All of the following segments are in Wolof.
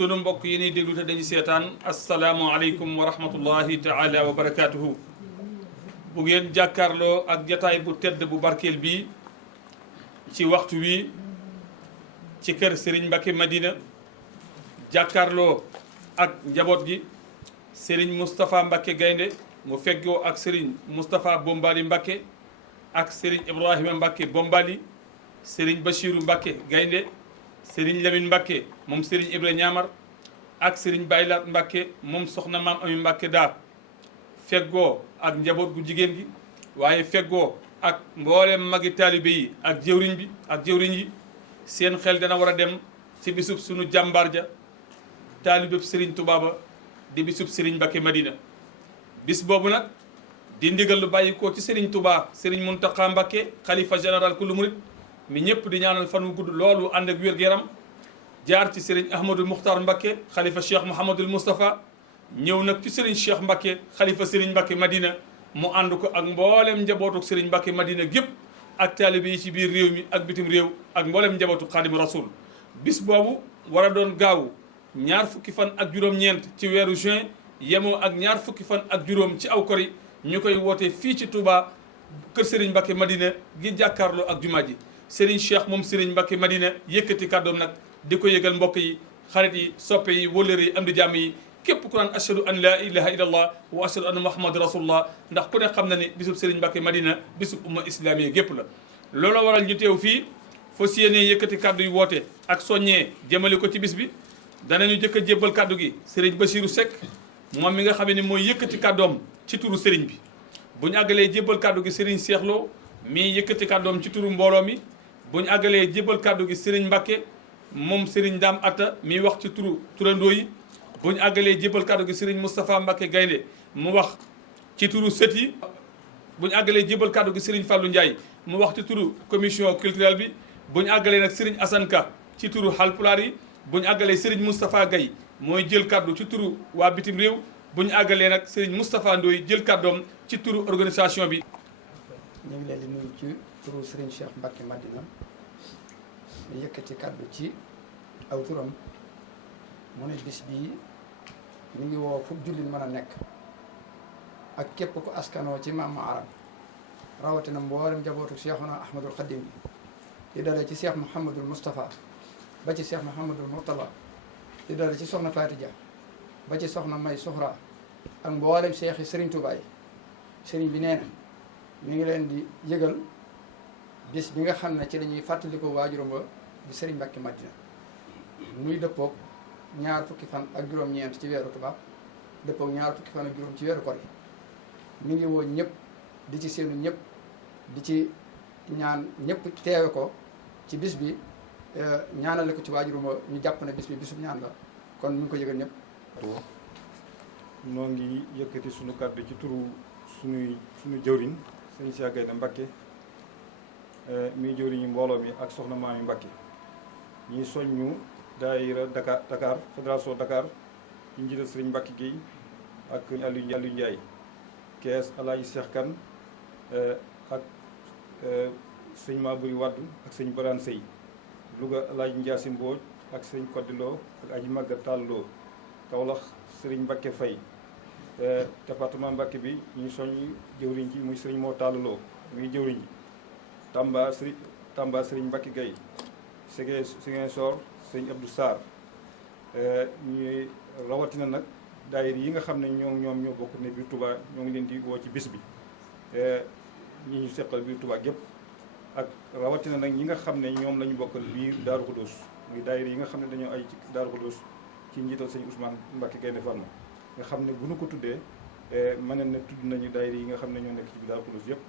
sunu mbokk yi ñuy déglu te dañu seetaan asalaamualeykum wa rahmatullahi taala wa barakaatuhu. bu ngeen jàkkaarloo ak jataay bu tedd bu barkeel bii ci waxtu wi ci kër Serigne Mbacké Madina jàkkaarloo ak njaboot gi Serigne Moustapha Mbacké Gaynde mu feggoo ak Serigne Moustapha Bombali Mbacké ak Serigne Ibrahima Mbacké Bombali Serigne Bachirou Mbacké Gaynde Serigne Lamine Mbacké moom Serigne Ibra Ñaamar ak Serigne Baylaat Mbacké moom soxna maam Ami Mbacké daa feggoo ak njaboot gu jigéen gi waaye feggoo ak mboolem magi taalibe yi ak jëwriñ bi ak jëwriñ yi seen xel dana war a dem ci bisub sunu jàmbaar ja taalibeb Serigne Touba ba di bisub Serigne Mbacké Madina. bis boobu nag di ndigal lu bàyyi ko ci Serigne Touba Serigne Mountakha Mbacké xalifa général kullu murid mi ñëpp di ñaanal fan wu gudd loolu ànd ak wér-gu-yaram jaar ci Serigne Ahmadou Moukhtar Mbacké xalifa Cheikh Mouhamadul Moustapha ñëw nag ci Serigne Cheikh Mbacké xalifa Serigne Mbacké Madina mu ànd ko ak mboolem njabootu Serigne Mbacké Madina gépp ak taalibe yi ci biir réew mi ak bitim réew ak mboolem njabootu Xaadimu Rasul. bis boobu war a doon gaaw ñaar fukki fan ak juróom-ñeent ci weeru juin yemoo ak ñaar fukki fan ak juróom ci aw kori ñu koy woote fii ci Touba kër Serigne Mbacké Madina gi jàkkaarloo ak jumaa ji. Serigne Cheikh moom Serigne Mbacké Madina yëkkati kàddoom nag di ko yëgal mbokk yi xarit yi soppe yi wóllëre yi am di jàmm yi képp ku naan ashhadu an la ilaha illallah wa ashhadu anna muhammad rasulullah ndax ku ne xam na ni bisub Serigne Mbacké Madina bisub umma islamiya gépp la. looloo waral ñu teew fii fas yéene yëkkati kàddu yu woote ak soññee jëmale ko ci bis bi danañu jëkk a jébbal kàddu gi Serigne Bachirou Seck moom mi nga xam ne mooy yëkkati kàddoom ci turu Serigne bi bu ñu àggalee jébbal kàddu gi Serigne Cheikh Lo mii yëkkati kàddoom ci turu mbooloo mi bu ñu àggalee jébbal kàddu gi Serigne Mbacké moom Serigne Dame Atta miy wax ci turu turandoo yi bu ñu àggalee jébbal kàddu gi Serigne Moustapha Mbacké Gaynde mu wax ci turu sët yi bu ñu àggalee jébbal kàddu gi Serigne Fallou Ndiaye mu wax ci turu commission culturelle bi bu ñu àggalee nag Serigne Assane Ka ci turu Halpulaar yi bu ñu àggalee Serigne Moustapha Gaye mooy jël kàddu ci turu waa bitim réew bu ñu àggalee nag Serigne Moustapha Ndoye jël kàddoom ci turu organisation bi. ñu ngi leen di nuyu ci turu Serigne Cheikh Mbacké Madina ñu yëkkati kàddu ci aw turam mu ne bis bii ñu ngi woo fu jullit mën a nekk ak képp ku askanoo ci maam Arab rawatina mboolem njabootu Cheikhuna Ahmadul Khadim bi di dale ci Cheikh Mouhamadul Moustapha ba ci Cheikh Mouhamadul Mourtala di dale ci soxna Fatija ba ci soxna May Soxra ak mboolem Cheikh yi Serigne Touba yi Serigne bi nee na mi ngi leen di yëgal bis bi nga xam ne ci la ñuy fàttaliku waajuram ba di Serigne Mbacké Madina muy dëppoog ñaar fukki fan ak juróom-ñeent ci weeru tubaab dëppoog ñaar fukki fan ak juróom ci weeru kor yi mi ngi woo ñëpp di ci seenu ñëpp di ci ñaan ñëpp teewe ko ci bis bi ñaanale ko ci waajuram ba ñu jàpp ne bis bi bisub ñaan la kon ñu ngi ko yëgal ñëpp. noo ngi yëkkati sunu kàddu ci turu suñu jëwriñ sëñ Cheikh Gaynde Mbacké mi jëwriñu mbooloo mi ak soxna Maami Mbacké ñi soññu daayira Dakar fédération Dakar ci njiital Serigne Mbacké Guèye ak Aliou Ndiaye kees Alaaji Cheikh Kane ak sëñ Mabouri Waddu ak sëñ Barane Sey Louga Alaaji Ndiassi Mbodj ak sëñ Kodiloo ak aji Maga Talloo Kaolack Serigne Mbacké Faye département Mbacké bi ñu soññ jëwriñ ji muy Serigne moo Talloo muy jëwriñ ji Tamba Serigne Mbacké Guèye Ziguinchor sëñ Abdou Sarr ñuy rawatina nag daayira yi nga xam ne ñoom ñoo bokk ne biir Touba ñoo ngi leen di woo ci bis bi ñi ñu seqal biir Touba gépp ak rawatina nag ñi nga xam ne ñoom la ñu bokkal biir Daaru Xudoos muy daayira yi nga xam ne dañoo ay ci Daaru Xudoos ci njiital sëñ Ousmane Mbacké Gaynde Fatma nga xam ne bu nu ko tuddee mën na ne tudd nañu daayira yi nga xam ne ñoo nekk ci biir Daaru Xudoos yëpp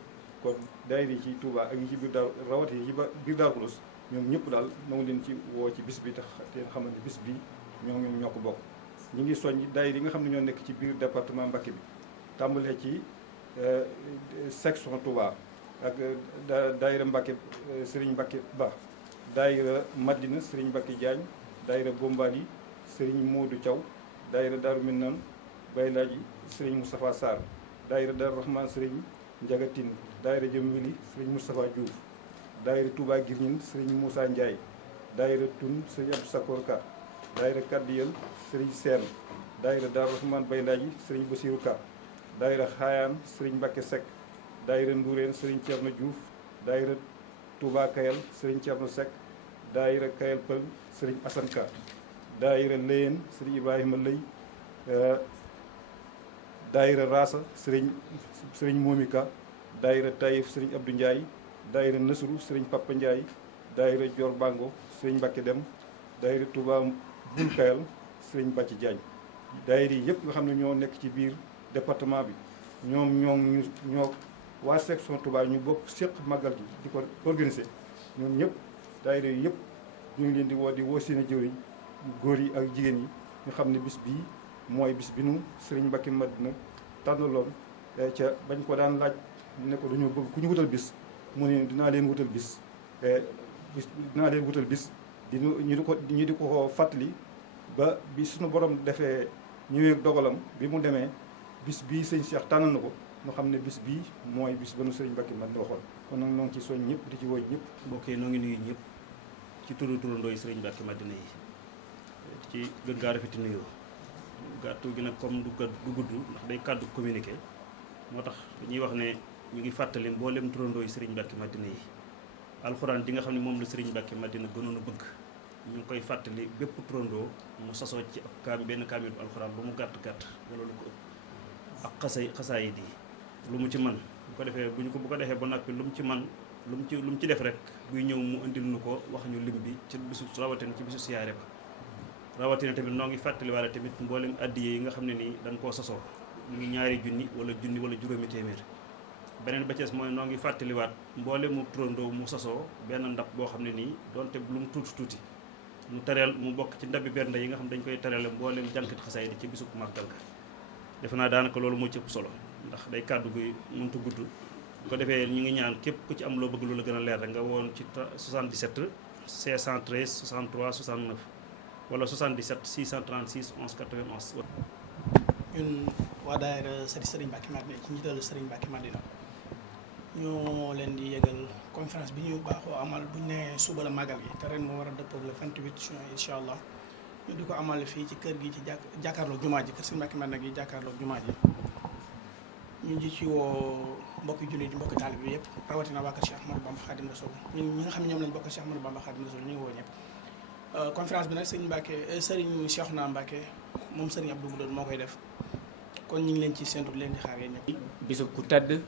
kon daayira yi ci Touba ak yi ci biir Daaru rawatina yi ci biir Daaru Xudoos ñoom ñëpp daal ñoo ngi leen ci woo ci bis bi tax te xam ne bis bi ñoom ñoo ko bokk ñi ngi soññ daayira yi nga xam ne ñoo nekk ci biir département Mbacké bi tàmbalee ci section Touba ak daayira Mbacké Serigne Mbacké Ba daayira Madina Serigne Mbacké Diagne daayira Bombali Serigne Modou Thiaw daayira Darou Minane Baylaaji Serigne Moustapha Sarr daayira Darou Rahman Serigne Ndiagatine daayira Jëm Wili Serigne Moustapha Diouf daayira Touba Girñin Serigne Moussa Ndiaye daayira Tun Serigne Abdou Sakor Ka daayira Kàddiyal sëriñ Seen daayira Daaru Rahman Baylaaji sëriñ Basiru Ka daayira Xaayaan sëriñ Mbàkke Seck daayira Nduureen sëriñ Cerno Diouf daayira Touba Kayal sëriñ Cerno Seck daayira Kayal Pël sëriñ Asan Ka daayira Léyeen sëriñ Ibrahima Lëy daayira Raasa sëriñ Momika daayira Taïf sëriñ Abdou Ndiaye daayira Nësru sëriñ Papa Ndiaye daayira Dior Bango sëriñ Mbacke Dem daayira Touba Bul Kayal sëriñ Bàcci Diagne daayira yi yëpp nga xam ne ñoo nekk ci biir département bi ñoo waa section Touba ñu bokk séq màggal gi di ko organiser ñoom ñëpp daayira yi yëpp ñu ngi leen di woo seen jëwriñ góor yi ak jigéen yi ñu xam ne bis bii mooy bis bi nu sëriñ Mbacke Madina tànnaloon ca bañ ko daan laaj ne ko dañoo bëgg ku ñu wutal bis mu ne dinaa leen wutal bis ñu di ko fàttali ba bi suñu borom defee ñëwee dogalam bi mu demee bis bii sëñ Cheikh tànnal na ko ñu xam ne bis bii mooy bis ba nu sëriñ Mbacke Madina waxoon kon nag noo ngi ci soñ ñëpp di ci woy ñëpp. mbokk yi noo ngi nuyu ñëpp ci turandooy sëriñ Mbacke Madina yi ci gën gaa rafeti nuyoo gàttu gi nag comme du gudd ndax day kàddu communiqué moo tax ñuy wax ne ñu ngi fàttali mboolem turandooy sëriñ Mbacke Madina yi alxuraan ji nga xam ne moom la sëriñ Mbacke Madina gënoon a bëgg ñu ngi koy fàttali bépp turandoo mu sasoo ci ab benn kaamilu alxuraan ba mu gàtt wala lu ko ëpp ak xasaayid yi lu mu ci man bu ko defee bu ko defee ba noppi lu mu ci man lu mu ci def rek buy ñëw mu indil nu ko wax ñu lim bi ci bisu rawatina ci bisu siyaare ba rawatina tamit noo ngi fàttaliwaale tamit mboolem addiye yi nga xam ne nii dañ koo sasoo mu ngi ñaari junni wala juróomi téeméer beneen ba cees mooy noo ngi fàttaliwaat mboolemu turandoo mu sasoo benn ndab boo xam ne nii donte lu mu tuuti mu tareel mu bokk ci ndabi bernde yi nga xam dañ koy tareele mboolem jànkat xasaay di ci bisub màggal ga defe naa daanaka loolu moo ci ëpp solo ndax day kàddu gi mënta gudd bu ko defee ñu ngi ñaan képp ku ci am loo bëgg lu la gën a leer rek nga woon ci 77 513 63 69 wala 77 636 11 91. ñun waa daayira Sëriñ Mbacke Madina ci njiitalu Sëriñ Mbacke Madina ñoo leen di yëgal conférence bi ñu baaxoo amal bu ñu nee suba la màggal gi te ren moo war a dëppoo le 28 juin incha allah ñu di ko amal fii ci kër gi ci jàkkaarloog jumaa ji kër Sëriñ Mbacke Madina gi jàkkaarloog jumaa ji ñu ngi ci woo mbokki jullit yi mbokki taalib bi yëpp rawatina waa kër Cheikh Ahmadou Bamba Khadim Rasoul ñi nga xam ne ñoom lañ bokk Cheikh Ahmadou Bamba Khadim Rasoul ñu ngi woo ñëpp conférence bi nag Sëriñ Cheikhouna Mbacke moom Sëriñ Abdou Boudone moo koy def kon ñu ngi leen ci séntu leen di xaar yéen ñëpp. bisub ku tedd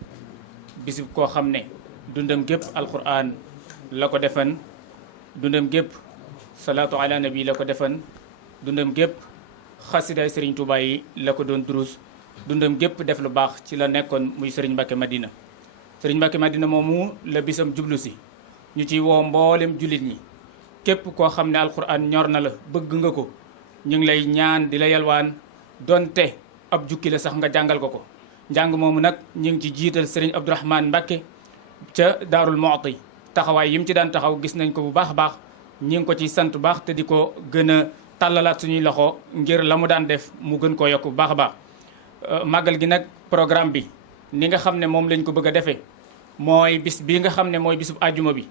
bisub koo xam ne dundam gépp alquran la ko defan dundam gépp salaatu ala nabi la ko defan dundam gépp xasidaay Sëriñ Tuubaa yi la ko doon durus dundam gépp def lu baax ci la nekkoon muy Sëriñ Mbacke Madina Sëriñ Mbacke Madina moomu la bisam jublu si ñu ci woo mboolem jullit ñi képp koo xam ne alquran ñor na la bëgg nga ko ñu ngi lay ñaan di la yalwaan donte ab jukki la sax nga jàngal ko njàng moomu nag ñu ngi ci jiital Sëriñ Abdourahmane Mbacke ca Daarul Mu'ti taxawaay yi mu ci daan taxaw gis nañ ko bu baax a baax ñi ngi ko ci sant bu baax te di ko gën a tàllalaat suñuy loxo ngir la mu daan def mu gën koo yokk bu baax a baax màggal gi nag programme bi ni nga xam ne moom lañ ko bëgg a defee mooy bis bii nga xam ne mooy bisub àjjuma bi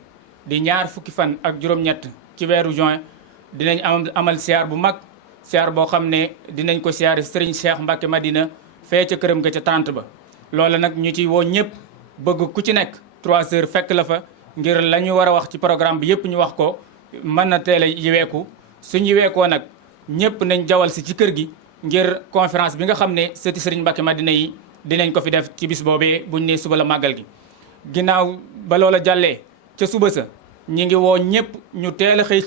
di ñaar fukki fan ak juróom-ñett ci weeru juin dinañ amal siyaar bu mag siyaar boo xam ne dinañ ko siyaare Sëriñ Cheikh Mbacke Madina fee ca këram ga ca tànt ba loola nag ñu ci woo ñëpp bëgg ku ci nekk 3 heures fekk la fa ngir la ñu war a wax ci programme bi yëpp ñu wax ko mën na teel a yiweeku suñ yiweekoo nag ñëpp nañ jawal si ci kër gi ngir conférence bi nga xam ne sëti Sëriñ Mbacke Madina yi dinañ ko fi def ci bis boobee buñ ne suba la màggal gi ginnaaw ba loola jàllee ca suba sa ñi ngi woo ñëpp ñu teel a xëy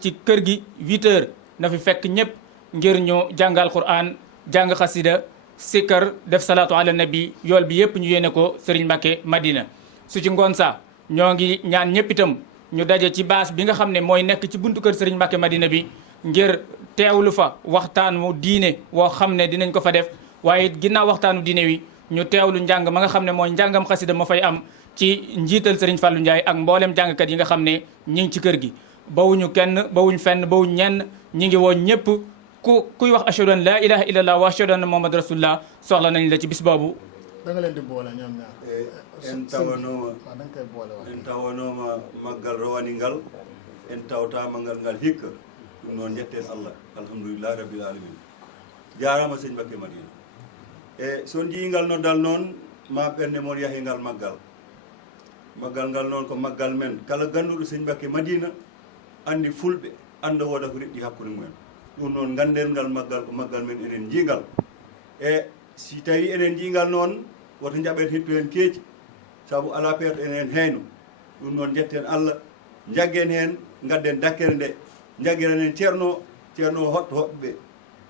ci kër gi 8 heures na fi fekk ñëpp ngir ñu jàngal Qur'an jàng xasida sikkar def salaatu ala nabi yool bi yëpp ñu yéene ko Sëriñ Mbacke Madina su ci ngoon saa ñoo ngi ñaan ñëpp itam ñu daje ci baas bi nga xam ne mooy nekk ci buntu kër Sëriñ Mbacke Madina bi ngir teewlu fa waxtaanu diine woo xam ne dinañ ko fa def waaye ginnaaw waxtaanu diine wi ñu teewlu njàng ma nga xam ne mooy njàngam xasida ma fay am ci njiital Sëriñ Fallou Ndiaye ak mboolem jàngkat yi nga xam ne ñi ngi ci kër gi bawuñu kenn bawuñ fenn bawuñ ñenn ñi ngi woon ñëpp kuy wax ashhadu an laa ilaha illallah wa ashhadu anna muhammad rasulullah soxla nañ la ci bis boobu. da nga leen di boole ñoom ñaar. en tawanoma maggal rowaningal en tawtama ngal hikka ɗum noon jetten Allah alhamdulillahi rabbil alamin jarama sëñ Mbacké Madina e so jiingal noddal noon ma ɓernde moon yahingal maggal ngal noon ko maggal men kala ganduɗo sëñ Mbacké Madina andi fulɓe anda woda ko reƴƴi hakkude mumen ɗum noon ganden ngal maggal ko maggal men enen jiingal e si tawi enen jiingal noon woto jaɓen hettu hen keeci saabu ala peeto enen heyno ɗum noon jetten Allah jaggen hen gadden dakkere nde jaggiren hen ceerno hoɗɗo hoɓɓeɓe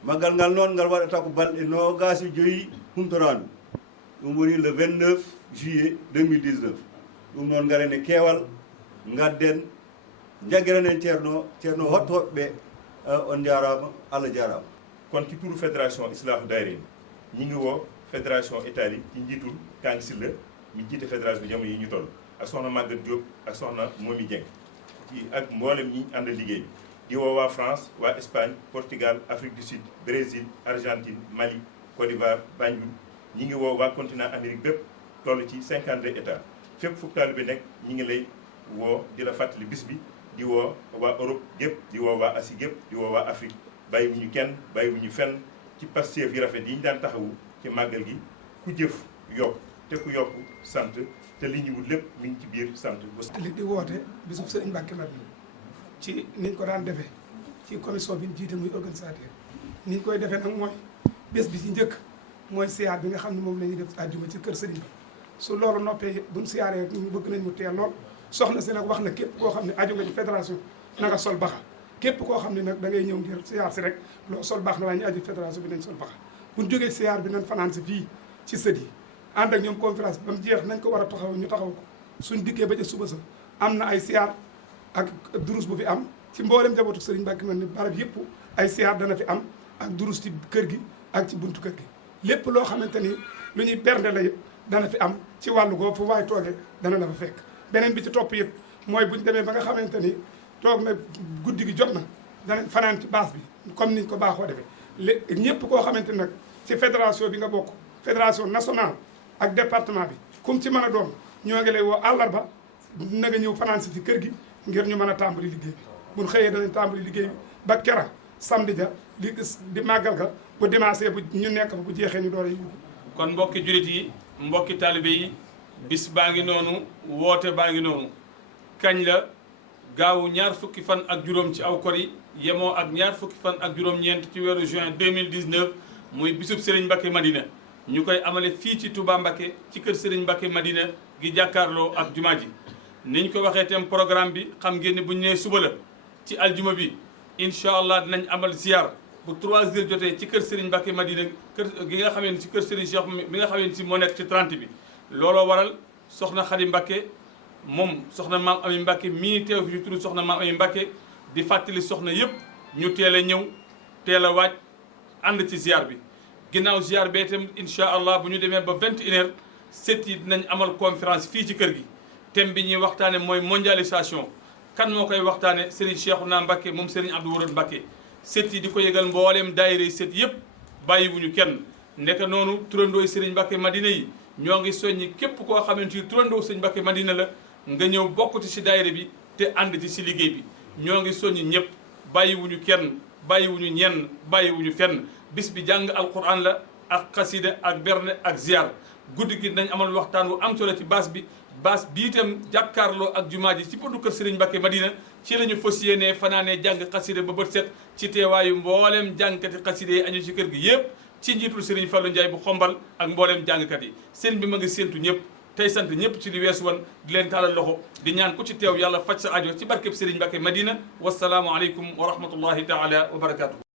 maggal ngal noon ngal waɗata ko balɗe 25 humtorandu ɗum woni le 29 juillet 2019 ɗum noon garen e keewal gadden jaggiren hen ceerno hoɗɗo hoɓɓeɓe on jarama Allah jarama. kon ci turu fédération Islaahu Daarayni ñi ngi woo fédération Italie ci njiitul Kang Silla mi jiite fédération bi jamono yi ñu toll ak soxna Maguette Diop ak soxna Momi Dieng ci ak mboolem ñi ànd liggéey bi di woo waa France waa Espagne Portugal Afrique du Sud Brésil Argentine Mali Côte d'Ivoire Banjul ñi ngi woo waa continent Amérique bépp toll ci 52 états fépp fu taalibe bi nekk ñi ngi lay woo di la fàttali bis bi di woo waa Europe gépp di woo waa Asie gépp di woo waa Afrique bàyyiwuñu kenn bàyyiwuñu fenn ci Pastef yi rafet yi ñu daan taxawu ci màggal gi ku jëf yokk te ku yokk sant te li ñu wut lépp mi ngi ci biir sant li di woote bisub Sëriñ Mbacké Madina ci niñ ko daan defee ci commission bi ñu jiite muy organisateur niñ koy defee nag mooy bés bi ci njëkk mooy siyaar bi nga xam ne moom la ñuy def àjjuma ci kër sëriñ bi su loolu noppee buñ siyaaree ñu bëgg nañ mu teel lool soxna si nag wax na képp koo xam ne aju nga ci fédération na nga sol baxa képp koo xam ne nag da ngay ñëw ngir siyaar si rek loo sol baax na waaye ñu aju fédération bi nañ sol baxa buñ jógee siyaar bi nañ fanaan si fii ci sët yi ànd ak ñoom conférence bi ba mu jeex nañ ko war a taxaw ñu taxaw ko suñ dikkee ba ca suba sa am na ay siyaar ak durus bu fi am ci mboolem njabootu Sëriñ Mbacké Madina barab yëpp ay siyaar dana fi am ak durus ci kër gi ak ci buntu kër gi lépp loo xamante ni lu ñuy bernde la yëpp dana fi am ci wàllu googu fu waay toogee dana la fa fekk beneen bi ci topp yëpp mooy buñ demee ba nga xamante ni toog na guddi gi jot na danañ fanaan ci base bi comme niñ ko baaxoo defee ñëpp koo xamante ni nag ci fédération bi nga bokk fédération nationale ak département bi comme ci mën a doon ñoo ngi lay woo àllarba na nga ñëw fanaan si ci kër gi ngir ñu mën a tàmbali liggéey bi buñ xëyee danañ tàmbali liggéey bi ba kera samedi ja di màggal ga bu dimanche bu ñu nekk fa bu jeexee ñu door a yóbbu. kon mbokki jullit yi mbokki taalibe yi bis baa ngi noonu woote baa ngi noonu kañ la gaawu ñaar fukki fan ak juróom ci aw kor yi yemoo ak ñaar fukki fan ak juróom-ñeent ci weeru juin 2019 muy bisub Serigne Mbacké Madina ñu koy amale fii ci Touba Mbacké ci kër Serigne Mbacké Madina gi jàkkaarloo ak jumaa ji niñ ko waxee tam programme bi xam ngeen ne bu ñu nee suba la ci aljuma bi incha allah dinañ amal ziar bu 3 heures jotee ci kër Serigne Mbacké Madina kër gi nga xamee ni ci kër Serigne Cheikh mi nga xamee ni si moo nekk ci 30 bi looloo waral soxna Khady Mbacké moom soxna maam Ami Mbacké mii teew fi ñu tudd soxna maam Ami Mbacké di fàttali soxna yëpp ñu teel a ñëw teel a waaj ànd ci ziar bi ginnaaw ziar bee itam incha allah bu ñu demee ba 21h set yi dinañ amal conférence fii ci kër gi thème bi ñuy waxtaane mooy mondialisation kan moo koy waxtaane Serigne Cheikhouna Mbacké moom Serigne Abdou Wadoud Mbacké set yi di ko yëgal mbooleem daayira yi set yëpp bàyyiwuñu kenn nekk noonu turandooy Serigne Mbacké Madina yi ñoo ngi soññi képp koo xamante ni turandoo Serigne Mbacké Madina la nga ñëw bokkati ci daayira bi te ànd ci si liggéey bi ñoo ngi soññi ñëpp bàyyiwuñu kenn bàyyiwuñu ñenn bàyyiwuñu fenn bis bi jàng alquran la ak xasida ak berne ak ziar guddi gi dañ amal waxtaan wu am solo ci baas bi bii itam jàkkaarloo ak jumaa ji ci buntu kër Serigne Mbacké Madina ci la ñu fas yéenee fanaanee jàng xasida ba bët set ci teewaayu mboolem jàngkati xasida yi añu ci kër gi yëpp ci njiitul Serigne Fallou Ndiaye bu xombal ak mboolem jàngkat yi seen bi ma ngi séentu ñëpp tey sant ñëpp ci li weesu woon di leen taalal loxo di ñaan ku ci teew yàlla faj sa aajo ci barkeb Serigne Mbacké Madina wasalaamu aleykum wa rahmatullahi taala wa barakatuh